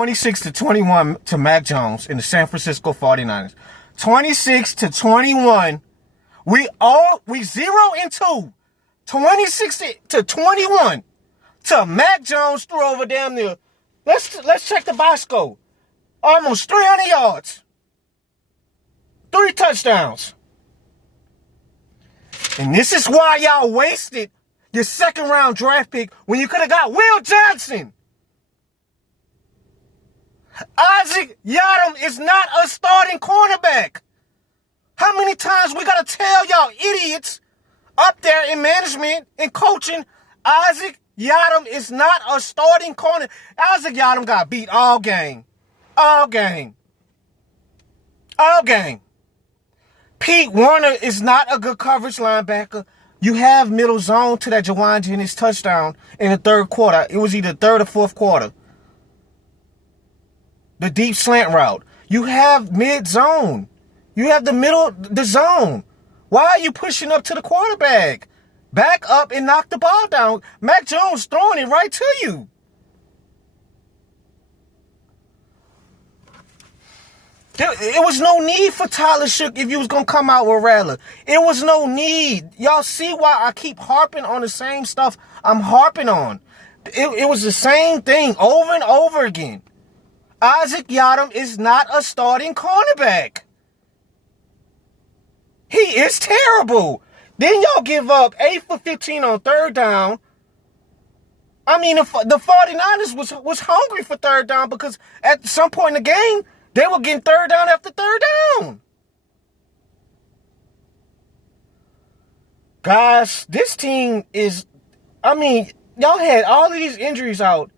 26-21 to Mac Jones in the San Francisco 49ers. 26-21. We 0-2. 26-21 to Mac Jones threw over damn near. Let's check the box score. Almost 300 yards. 3 touchdowns. And this is why y'all wasted your second-round draft pick when you could have got Will Johnson. Isaac Yiadom is not a starting cornerback. How many times we got to tell y'all idiots up there in management and coaching, Isaac Yiadom is not a starting corner. Isaac Yiadom got beat all game. All game. All game. Pete Werner is not a good coverage linebacker. You have middle zone to that Juwuan Jennings touchdown in the third quarter. It was either third or fourth quarter. The deep slant route. You have mid zone. You have the zone. Why are you pushing up to the quarterback? Back up and knock the ball down. Mac Jones throwing it right to you. It was no need for Tyler Shook if you was going to come out with Rattler. It was no need. Y'all see why I keep harping on the same stuff I'm harping on. It was the same thing over and over again. Isaac Yiadom is not a starting cornerback. He is terrible. Then y'all give up 8 for 15 on third down. I mean, the 49ers was hungry for third down because at some point in the game, they were getting third down after third down. Guys, this team is, I mean, y'all had all of these injuries out,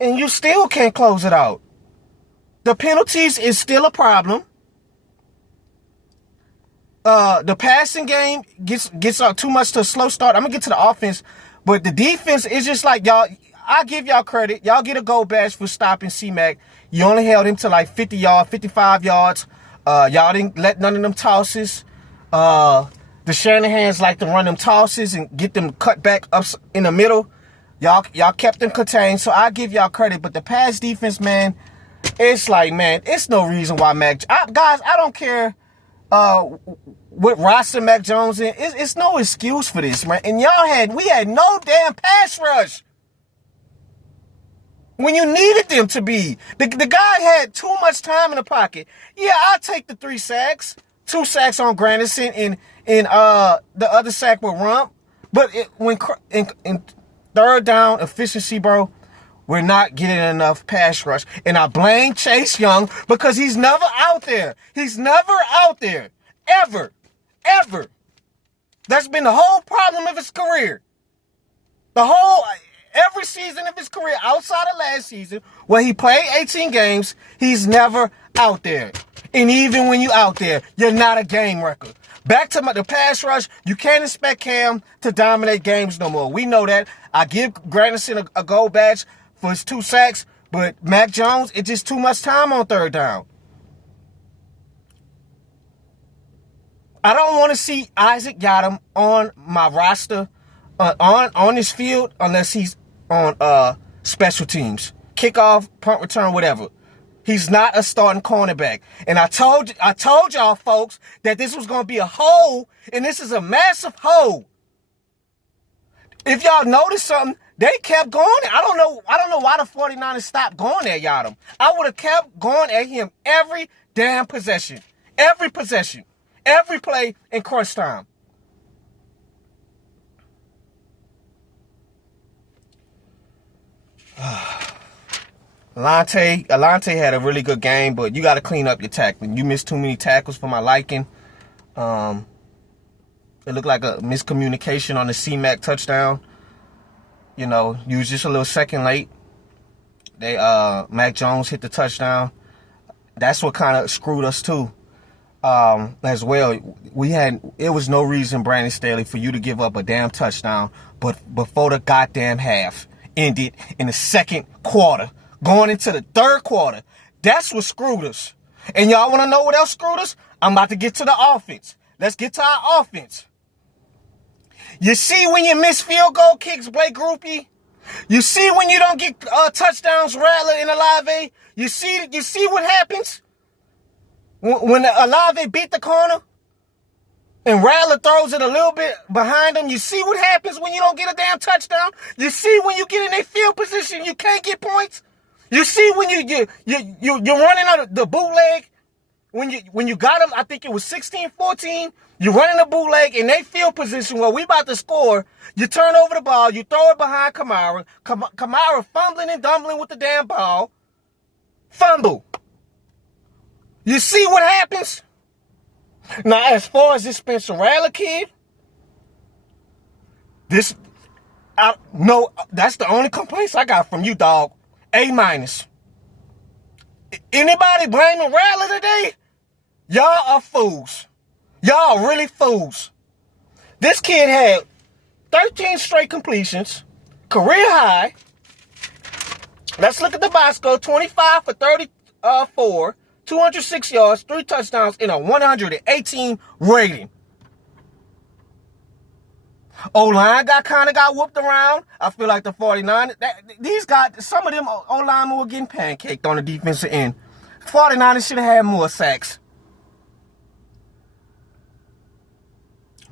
and you still can't close it out. The penalties is still a problem. The passing game gets out too much to a slow start. I'm going to get to the offense, but the defense is just like, y'all, I give y'all credit. Y'all get a gold badge for stopping C-Mac. You only held him to like 50 yards, 55 yards. Y'all didn't let none of them tosses. The Shanahans like to run them tosses and get them cut back up in the middle. Y'all kept them contained, so I give y'all credit. But the pass defense, man, it's like, man, it's no reason why guys, I don't care what roster Mac Jones in. It's no excuse for this, man. And we had no damn pass rush when you needed them to be. The guy had too much time in the pocket. Yeah, I'll take the 3 sacks. 2 sacks on Granderson and the other sack with Rump. But when in third down efficiency, bro, we're not getting enough pass rush. And I blame Chase Young because he's never out there. He's never out there. Ever. Ever. That's been the whole problem of his career. Every season of his career outside of last season, where he played 18 games, he's never out there. And even when you out there, you're not a game wrecker. Back to the pass rush, you can't expect Cam to dominate games no more. We know that. I give Granderson a gold badge for his 2 sacks, but Mac Jones, it's just too much time on third down. I don't want to see Isaac Yiadom on my roster, on this field, unless he's on special teams, kickoff, punt return, whatever. He's not a starting cornerback. And I told y'all folks that this was going to be a hole, and this is a massive hole. If y'all notice something, they kept going. I don't know why the 49ers stopped going at Yiadom. I would have kept going at him every damn possession. Every possession. Every play in crunch time. Alante had a really good game, but you got to clean up your tackling. You missed too many tackles for my liking. It looked like a miscommunication on the C-Mac touchdown. You know, you was just a little second late. Mac Jones hit the touchdown. That's what kind of screwed us too. As well, it was no reason, Brandon Staley, for you to give up a damn touchdown, but before the goddamn half ended in the second quarter, going into the third quarter, that's what screwed us. And y'all want to know what else screwed us? I'm about to get to the offense. Let's get to our offense. You see when you miss field goal kicks, Blake Groupie, You see when you don't get touchdowns, Rattler and Alvin? You see what happens? When Alvin beat the corner and Rattler throws it a little bit behind him, you see what happens when you don't get a damn touchdown? You see when you get in a field position, you can't get points? You see when you're running out the bootleg? When you got them, I think it was 16-14, you're running a bootleg in they field position where we about to score. You turn over the ball, you throw it behind Kamara. Kamara fumbling and dumbling with the damn ball. Fumble. You see what happens? Now, as far as this Spencer Rattler kid, that's the only complaints I got from you, dog. A-. Anybody blaming Rattler today? Y'all are fools. Y'all are really fools. This kid had 13 straight completions, career high. Let's look at the box score. 25 for 34, 206 yards, 3 touchdowns, and a 118 rating. O-line got whooped around. I feel like the 49ers, some of them O-linemen were getting pancaked on the defensive end. 49ers should have had more sacks.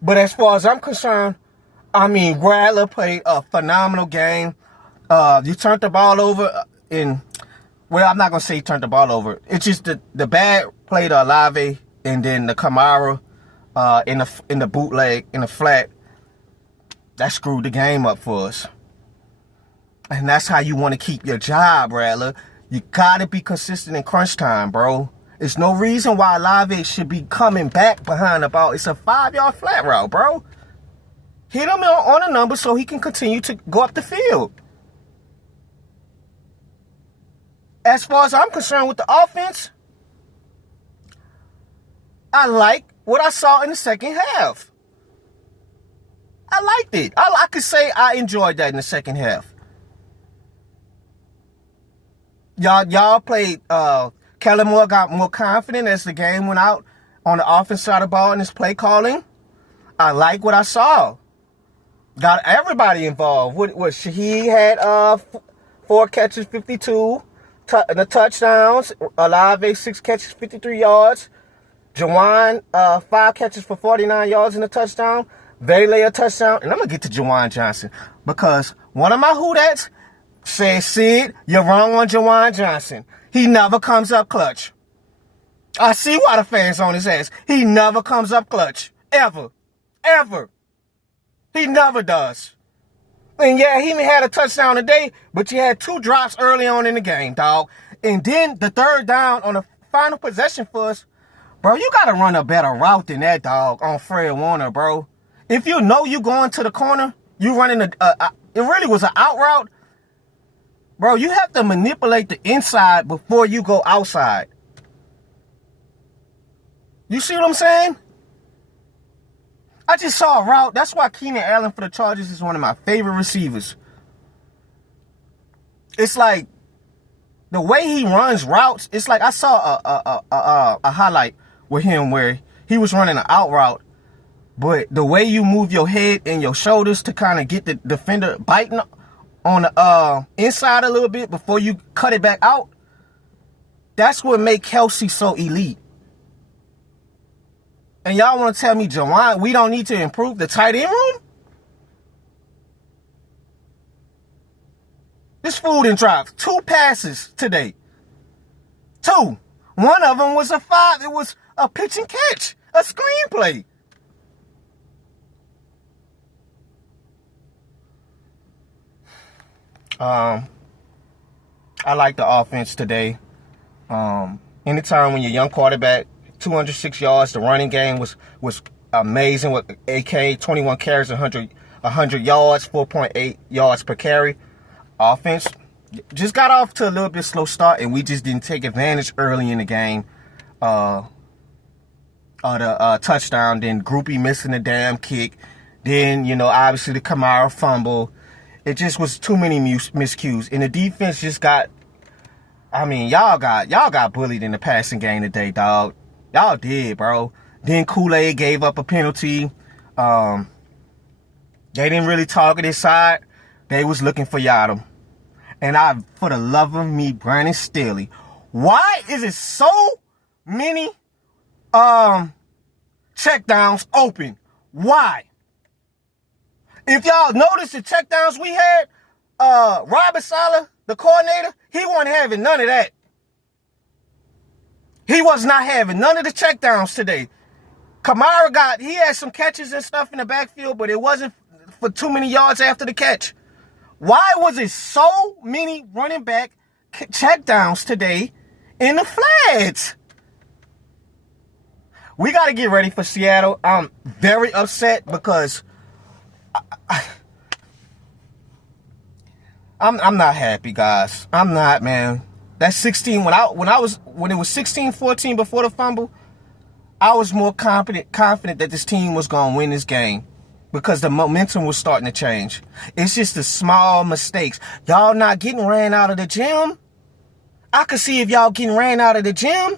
But as far as I'm concerned, I mean, Rattler played a phenomenal game. You turned the ball over well, I'm not going to say he turned the ball over. It's just the bad play to Alvin and then the Kamara in the bootleg, in the flat. That screwed the game up for us. And that's how you want to keep your job, Rattler. You got to be consistent in crunch time, bro. There's no reason why Alvin should be coming back behind the ball. It's a 5-yard flat route, bro. Hit him on a number so he can continue to go up the field. As far as I'm concerned with the offense, I like what I saw in the second half. I liked it. I could say I enjoyed that in the second half. Y'all played, Kellen Moore got more confident as the game went out on the offense side of the ball in his play calling. I like what I saw. Got everybody involved. What Shaheed had 4 catches, 52. The touchdowns. Alvin 6 catches, 53 yards. Juwuan 5 catches for 49 yards in the touchdown. Vele a touchdown. And I'm going to get to Juwuan Johnson because one of my Who-Dats said, Sid, you're wrong on Juwuan Johnson. He never comes up clutch. I see why the fans on his ass. He never comes up clutch. Ever. Ever. He never does. And yeah, he had a touchdown today, but you had 2 drops early on in the game, dog. And then the third down on the final possession for us, bro, you got to run a better route than that, dog, on Fred Warner, bro. If you know you going to the corner, you running it really was an out route, bro, you have to manipulate the inside before you go outside. You see what I'm saying? I just saw a route. That's why Keenan Allen for the Chargers is one of my favorite receivers. It's like the way he runs routes. It's like I saw a highlight with him where he was running an out route, but the way you move your head and your shoulders to kind of get the defender biting on the inside a little bit before you cut it back out, that's what make Kelsey so elite. And y'all want to tell me, Juwuan, we don't need to improve the tight end room? This fool done dropped 2 passes today. 2. One of them was a 5. It was a pitch and catch. A screenplay. I like the offense today. Anytime when you're a young quarterback, 206 yards. The running game was amazing with AK, 21 carries, 100 yards, 4.8 yards per carry. Offense just got off to a little bit slow start, and we just didn't take advantage early in the game. The touchdown, then Groupie missing the damn kick. Then, obviously the Kamara fumble. It just was too many miscues. And the defense just got, y'all got bullied in the passing game today, dog. Y'all did, bro. Then Kool-Aid gave up a penalty. They didn't really target his side. They was looking for Yadam. And for the love of me, Brandon Staley, why is it so many checkdowns open? Why? If y'all notice the checkdowns we had, Robert Saleh, the coordinator, he wasn't having none of that. He was not having none of the checkdowns today. Kamara he had some catches and stuff in the backfield, but it wasn't for too many yards after the catch. Why was it so many running back checkdowns today in the flats? We got to get ready for Seattle. I'm very upset because I'm not happy, guys. I'm not, man. That's 16. When it was 16-14 before the fumble, I was more confident that this team was going to win this game because the momentum was starting to change. It's just the small mistakes. Y'all not getting ran out of the gym. I could see if y'all getting ran out of the gym.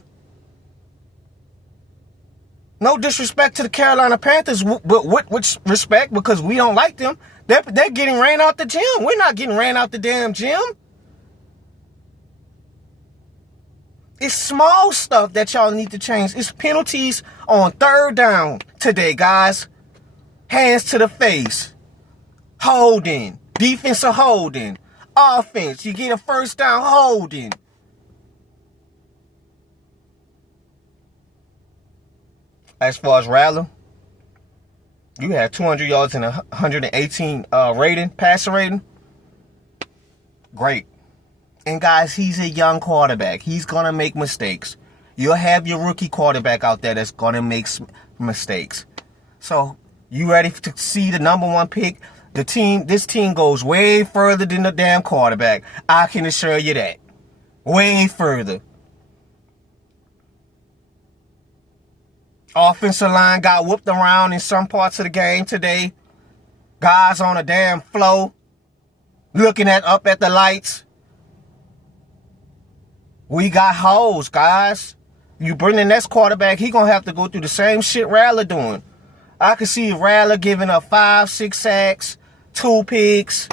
No disrespect to the Carolina Panthers, but with respect, because we don't like them. They're getting ran out the gym. We're not getting ran out the damn gym. It's small stuff that y'all need to change. It's penalties on third down today, guys. Hands to the face. Holding. Defensive holding. Offense. You get a first down holding. As far as Rattler, you had 200 yards and 118 passer rating. Great. And guys, he's a young quarterback. He's going to make mistakes. You'll have your rookie quarterback out there that's going to make mistakes. So, you ready to see the number one pick? This team goes way further than the damn quarterback. I can assure you that. Way further. Offensive line got whooped around in some parts of the game today. Guys on a damn floor. Looking up at the lights. We got holes, guys. You bring the next quarterback, he going to have to go through the same shit Rattler doing. I can see Rattler giving up 5, 6 sacks, 2 picks,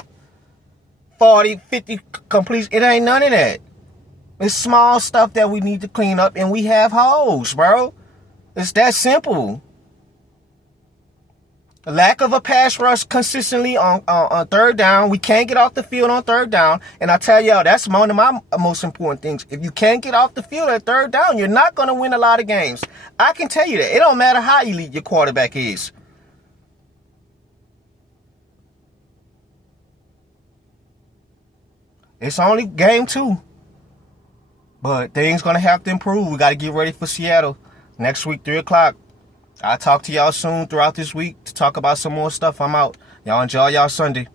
40, 50 completes. It ain't none of that. It's small stuff that we need to clean up, and we have holes, bro. It's that simple. Lack of a pass rush consistently on third down. We can't get off the field on third down. And I tell y'all, that's one of my most important things. If you can't get off the field at third down, you're not going to win a lot of games. I can tell you that. It don't matter how elite your quarterback is. It's only game 2. But things going to have to improve. We got to get ready for Seattle. Next week, 3 o'clock. I'll talk to y'all soon throughout this week to talk about some more stuff. I'm out. Y'all enjoy y'all Sunday.